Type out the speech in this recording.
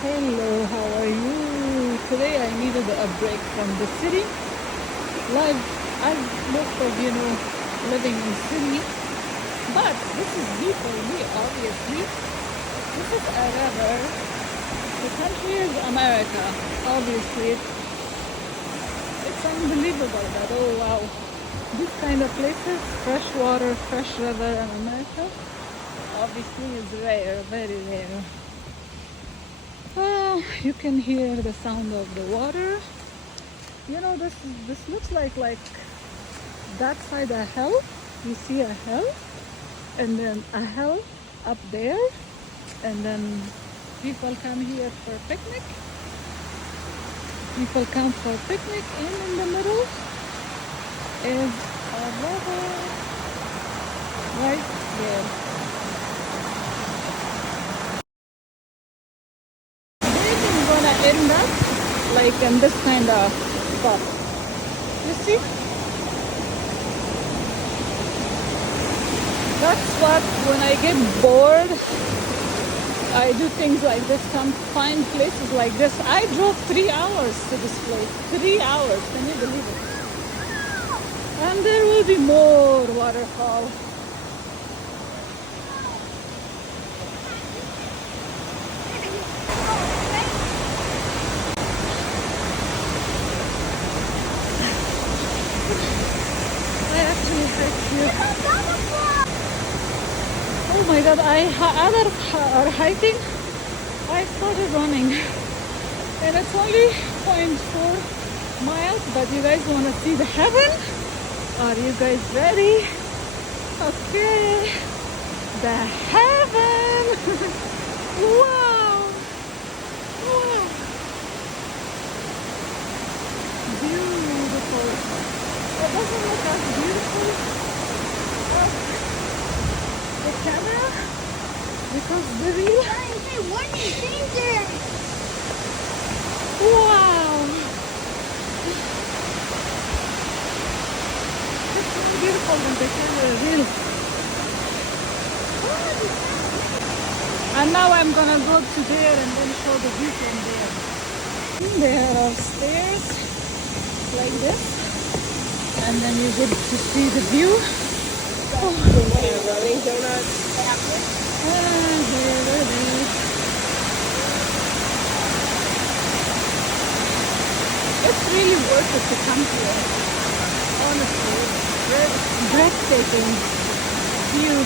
Hello, how are you? Today I needed a break from the city. Life, as most of living in city, but this is new for me, obviously. This is a river. The country is America. Obviously, it's unbelievable that, oh wow, these kind of places, fresh water, fresh river in America, obviously is rare, very rare. You can hear the sound of the water. This looks like that side a hill. You see a hill, and then a hill up there, and then people come here for picnic. People come for picnic, and in the middle is a river right there. This is gonna end up like in this kind of spot. You see? That's what, when I get bored, I do things like this, come find places like this. I drove 3 hours to this place. 3 hours, can you believe it? And there will be more waterfall. I actually hike here. Oh my god, other are hiking. I started running. And it's only 0.4 miles, but you guys want to see the heaven? Are you guys ready? Okay. The heaven! Wow! Wow! Beautiful. It doesn't look as beautiful as the camera because the real. Warning, danger! Wow! It's so beautiful when the camera real. And now I'm gonna go to there and then show the view from there. There are stairs like this, and then you get to see the view. Oh. Rolling donuts. There it is. It's really worth it to come here. Honestly, it's breathtaking view.